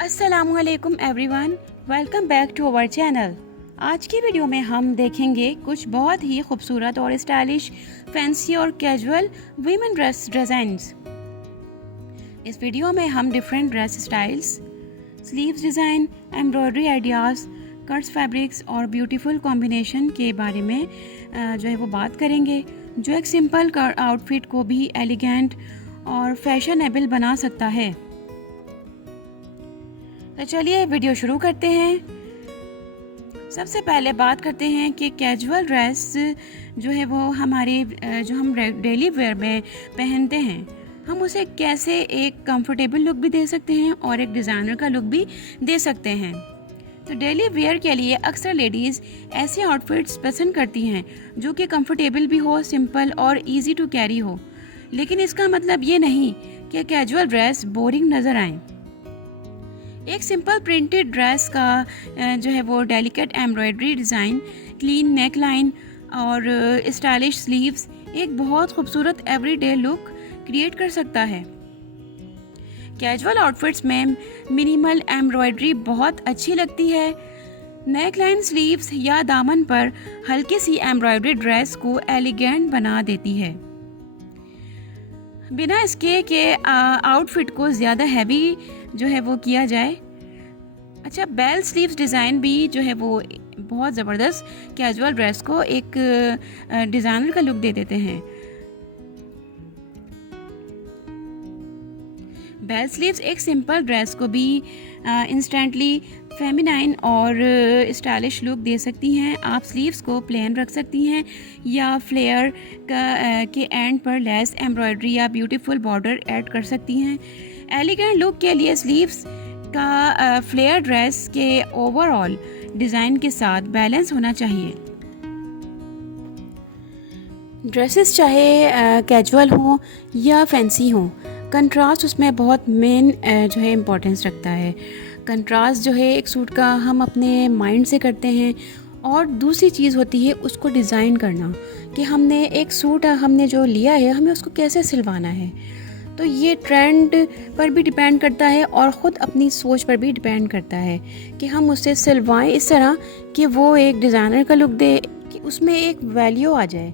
अस्सलामुअलैकुम everyone, welcome back to our channel. आज की वीडियो में हम देखेंगे कुछ बहुत ही खूबसूरत और स्टाइलिश फैंसी और कैजुअल वीमेन ड्रेस डिज़ाइंस। इस वीडियो में हम different dress styles, sleeves design, embroidery ideas, cuts fabrics और ब्यूटीफुल कॉम्बिनेशन के बारे में जो है वो बात करेंगे, जो एक सिंपल आउटफिट को भी एलिगेंट और फैशनेबल बना सकता है। तो चलिए वीडियो शुरू करते हैं। सबसे पहले बात करते हैं कि कैजुअल ड्रेस जो है वो हमारे जो हम डेली वेयर में पहनते हैं, हम उसे कैसे एक कंफर्टेबल लुक भी दे सकते हैं और एक डिज़ाइनर का लुक भी दे सकते हैं। तो डेली वेयर के लिए अक्सर लेडीज़ ऐसे आउटफिट्स पसंद करती हैं जो कि कंफर्टेबल भी हो, सिंपल और इजी टू कैरी हो। लेकिन इसका मतलब ये नहीं कि कैजुअल ड्रेस बोरिंग नज़र आए। एक सिंपल प्रिंटेड ड्रेस का जो है वो delicate embroidery design, clean neck line और स्टाइलिश स्लीव्स एक बहुत खूबसूरत एवरीडे लुक क्रिएट कर सकता है। कैजुअल आउटफिट्स में मिनिमल एम्ब्रॉयडरी बहुत अच्छी लगती है। नेक लाइन, स्लीव्स या दामन पर हल्की सी एम्ब्रॉयडरी ड्रेस को एलिगेंट बना देती है, बिना इसके कि आउटफिट को ज़्यादा हैवी जो है वो किया जाए। अच्छा, बेल स्लीव्स डिज़ाइन भी जो है वो बहुत ज़बरदस्त कैजुअल ड्रेस को एक डिज़ाइनर का लुक दे देते हैं। बेल स्लीव्स एक सिंपल ड्रेस को भी इंस्टेंटली फेमिनाइन और स्टाइलिश लुक दे सकती हैं। आप स्लीव्स को प्लेन रख सकती हैं या फ्लेयर के एंड पर लेस एम्ब्रॉयडरी या ब्यूटीफुल बॉर्डर ऐड कर सकती हैं। एलिगेंट लुक के लिए स्लीव्स का फ्लेयर ड्रेस के ओवरऑल डिज़ाइन के साथ बैलेंस होना चाहिए। ड्रेसेस चाहे कैजुअल हों या फैंसी हों, कंट्रास्ट उसमें बहुत मेन जो है इम्पोर्टेंस रखता है। कंट्रास्ट जो है एक सूट का हम अपने माइंड से करते हैं, और दूसरी चीज़ होती है उसको डिज़ाइन करना, कि हमने एक सूट हमने जो लिया है हमें उसको कैसे सिलवाना है। तो ये ट्रेंड पर भी डिपेंड करता है और ख़ुद अपनी सोच पर भी डिपेंड करता है कि हम उससे सिलवाएं इस तरह कि वो एक डिज़ाइनर का लुक दे, कि उसमें एक वैल्यू आ जाए।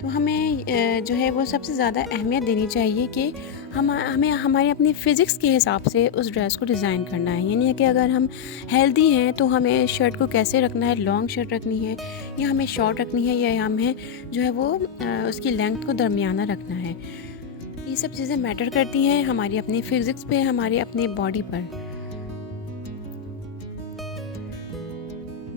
तो हमें जो है वो सबसे ज़्यादा अहमियत देनी चाहिए कि हमें हमारी अपनी फ़िज़िक्स के हिसाब से उस ड्रेस को डिज़ाइन करना है। यानी कि अगर हम हेल्दी हैं तो हमें शर्ट को कैसे रखना है, लॉन्ग शर्ट रखनी है या हमें शॉर्ट रखनी है, या हमें जो है वो उसकी लेंथ को दरमियाना रखना है। ये सब चीज़ें मैटर करती हैं हमारी अपनी फ़िज़िक्स पे, हमारी अपनी बॉडी पर।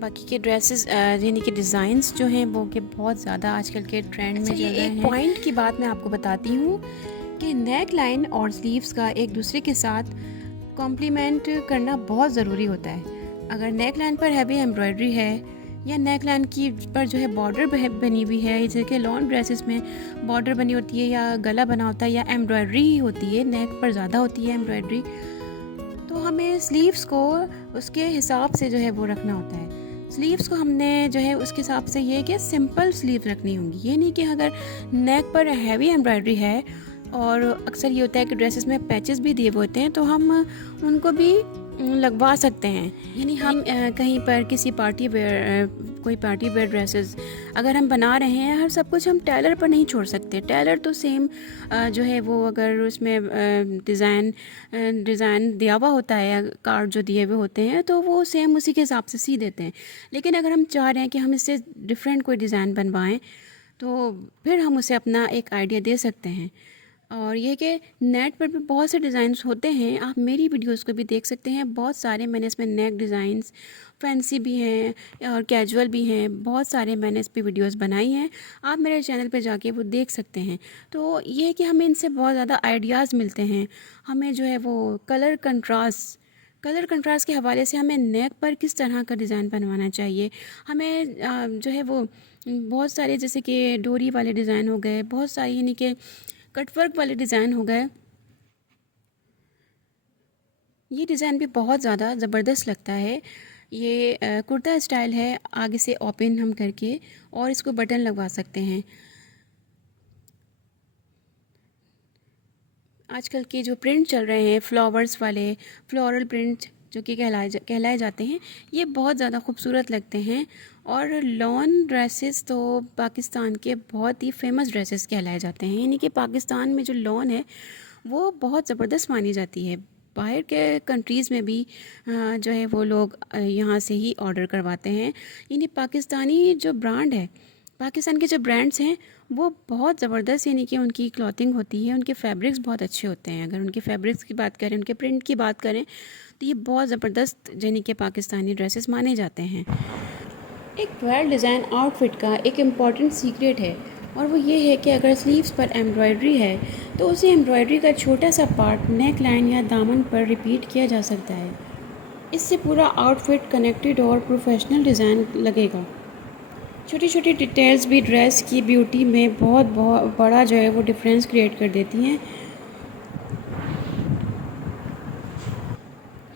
बाकी के ड्रेसेस यानी कि डिज़ाइंस जो हैं वो कि बहुत ज़्यादा आजकल के ट्रेंड में चल रहे हैं। एक पॉइंट की बात मैं आपको बताती हूँ कि नेक लाइन और स्लीव्स का एक दूसरे के साथ कॉम्प्लीमेंट करना बहुत ज़रूरी होता है। अगर नेक लाइन पर हैवी एम्ब्रॉयडरी है या नेक लाइन की पर जो है बॉर्डर बनी हुई है, जैसे कि लॉन्ग ड्रेसेस में बॉर्डर बनी होती है या गला बना होता है या एम्ब्रॉयडरी ही होती है, नेक पर ज़्यादा होती है एम्ब्रॉयडरी, तो हमें स्लीव्स को उसके हिसाब से जो है वो रखना होता है। स्लीव्स को हमने जो है उसके हिसाब से ये कि सिंपल स्लीव रखनी होंगी। ये नहीं कि अगर नेक पर हैवी एम्ब्रॉयडरी है, और अक्सर ये होता है कि ड्रेसेस में पैचेस भी दिए हुए होते हैं, तो हम उनको भी लगवा सकते हैं। यानी हम कहीं पर किसी पार्टी वेयर कोई पार्टी वेयर ड्रेसेस अगर हम बना रहे हैं, हर सब कुछ हम टेलर पर नहीं छोड़ सकते। टेलर तो सेम जो है वो अगर उसमें डिज़ाइन दिया हुआ होता है, कार्ड जो दिए हुए होते हैं, तो वो सेम उसी के हिसाब से सी देते हैं। लेकिन अगर हम चाह रहे हैं कि हम इससे डिफरेंट कोई डिज़ाइन बनवाएं, तो फिर हम उसे अपना एक आइडिया दे सकते हैं। और ये कि नेट पर भी बहुत से डिज़ाइंस होते हैं, आप मेरी वीडियोस को भी देख सकते हैं। बहुत सारे मैंने इसमें नेक डिज़ाइंस फैंसी भी हैं और कैजुअल भी हैं, बहुत सारे मैंने इस पर वीडियोस बनाई हैं। आप मेरे चैनल पे जाके वो देख सकते हैं। तो ये है कि हमें इनसे बहुत ज़्यादा आइडियाज़ मिलते हैं। हमें जो है वो कलर कंट्रास्ट के हवाले से हमें नेक पर किस तरह का डिज़ाइन बनवाना चाहिए। हमें जो है वो बहुत सारे, जैसे कि डोरी वाले डिज़ाइन हो गए, बहुत सारी यानी कि कटवर्क वाले डिज़ाइन हो गए, ये डिज़ाइन भी बहुत ज़्यादा ज़बरदस्त लगता है। ये कुर्ता स्टाइल है, आगे से ओपन हम करके और इसको बटन लगवा सकते हैं। आजकल के जो प्रिंट चल रहे हैं फ्लावर्स वाले, फ्लोरल प्रिंट, जो कि कहलाए जाते हैं, ये बहुत ज़्यादा खूबसूरत लगते हैं। और लॉन ड्रेसेस तो पाकिस्तान के बहुत ही फेमस ड्रेसेस कहलाए जाते हैं, यानी कि पाकिस्तान में जो लॉन है वो बहुत ज़बरदस्त मानी जाती है। बाहर के कंट्रीज़ में भी जो है वो लोग यहाँ से ही ऑर्डर करवाते हैं। यानी पाकिस्तानी जो ब्रांड है, पाकिस्तान के जो ब्रांड्स हैं वो बहुत ज़बरदस्त, यानी कि उनकी क्लॉथिंग होती है, उनके फैब्रिक्स बहुत अच्छे होते हैं। अगर उनके फैब्रिक्स की बात करें, उनके प्रिंट की बात करें, तो ये बहुत ज़बरदस्त यानी कि पाकिस्तानी ड्रेसेस माने जाते हैं। एक वेल डिज़ाइन आउटफिट का एक इम्पॉर्टेंट सीक्रेट है, और वो ये है कि अगर स्लीव्स पर एम्ब्रॉयडरी है तो उसे एम्ब्रॉयडरी का छोटा सा पार्ट नेक लाइन या दामन पर रिपीट किया जा सकता है। इससे पूरा आउटफिट कनेक्टेड और प्रोफेशनल डिज़ाइन लगेगा। छोटी छोटी डिटेल्स भी ड्रेस की ब्यूटी में बहुत बहुत बड़ा जो है वो डिफरेंस क्रिएट कर देती हैं।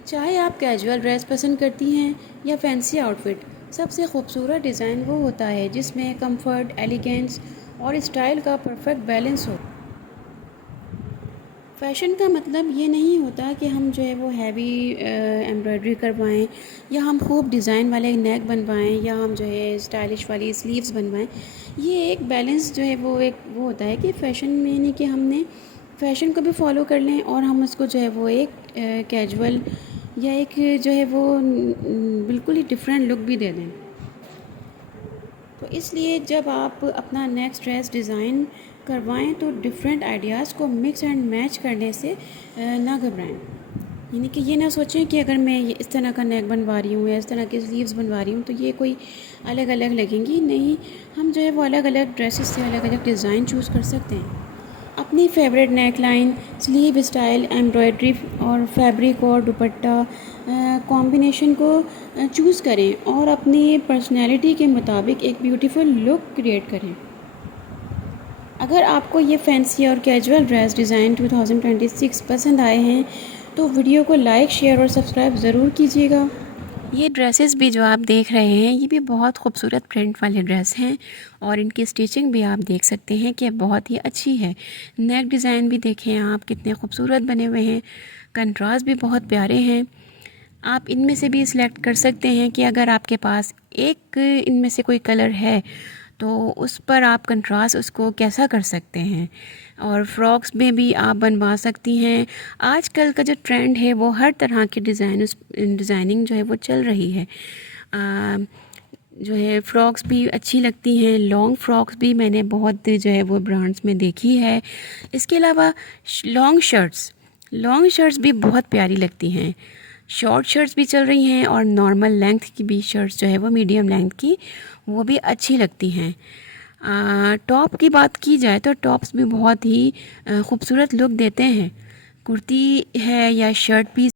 चाहे आप कैजुअल ड्रेस पसंद करती हैं या फैंसी आउटफिट, सबसे खूबसूरत डिज़ाइन वो होता है जिसमें कंफर्ट, एलिगेंस और स्टाइल का परफेक्ट बैलेंस हो। फ़ैशन का मतलब ये नहीं होता कि हम जो है वो हैवी एम्ब्रॉयडरी करवाएं, या हम खूब डिज़ाइन वाले नेक बनवाएं, या हम जो है स्टाइलिश वाली स्लीव्स बनवाएं। ये एक बैलेंस जो है वो एक वो होता है कि फ़ैशन में नहीं कि हमने फ़ैशन को भी फॉलो कर लें और हम उसको जो है वो एक कैजुअल या एक जो है वो बिल्कुल ही डिफरेंट लुक भी दे दें। तो इसलिए जब आप अपना नेक्स्ट ड्रेस डिज़ाइन करवाएं तो डिफरेंट आइडियाज़ को मिक्स एंड मैच करने से ना घबराएं। यानी कि ये ना सोचें कि अगर मैं इस तरह का नेक बनवा रही हूँ या इस तरह की स्लीव्स बनवा रही हूँ तो ये कोई अलग अलग लगेंगी। नहीं, हम जो है वो अलग अलग ड्रेसेस से अलग अलग डिज़ाइन चूज़ कर सकते हैं। अपनी favourite neck line, sleeve style, embroidery और फैब्रिक और दुपट्टा कॉम्बिनेशन को चूज़ करें और अपनी पर्सनैलिटी के मुताबिक एक ब्यूटीफुल लुक क्रिएट करें। अगर आपको ये फैंसी और कैजुअल ड्रेस डिज़ाइन 2026 पसंद आए हैं तो वीडियो को लाइक, शेयर और सब्सक्राइब ज़रूर कीजिएगा। ये ड्रेसेस भी जो आप देख रहे हैं ये भी बहुत खूबसूरत प्रिंट वाले ड्रेस हैं, और इनकी स्टिचिंग भी आप देख सकते हैं कि बहुत ही अच्छी है। नेक डिज़ाइन भी देखें आप कितने खूबसूरत बने हुए हैं, कंट्रास्ट भी बहुत प्यारे हैं। आप इनमें से भी सिलेक्ट कर सकते हैं कि अगर आपके पास एक इनमें से कोई कलर है तो उस पर आप कंट्रास्ट उसको कैसा कर सकते हैं। और फ्रॉक्स में भी आप बनवा सकती हैं। आजकल का जो ट्रेंड है वो हर तरह की डिज़ाइनिंग जो है वो चल रही है। जो है फ़्रॉक्स भी अच्छी लगती हैं, लॉन्ग फ्रॉक्स भी मैंने बहुत जो है वो ब्रांड्स में देखी है। इसके अलावा लॉन्ग शर्ट्स भी बहुत प्यारी लगती हैं। शॉर्ट शर्ट्स भी चल रही हैं और नॉर्मल लेंथ की भी शर्ट्स जो है वो मीडियम लेंथ की वो भी अच्छी लगती हैं। टॉप की बात की जाए तो टॉप्स भी बहुत ही खूबसूरत लुक देते हैं। कुर्ती है या शर्ट पीस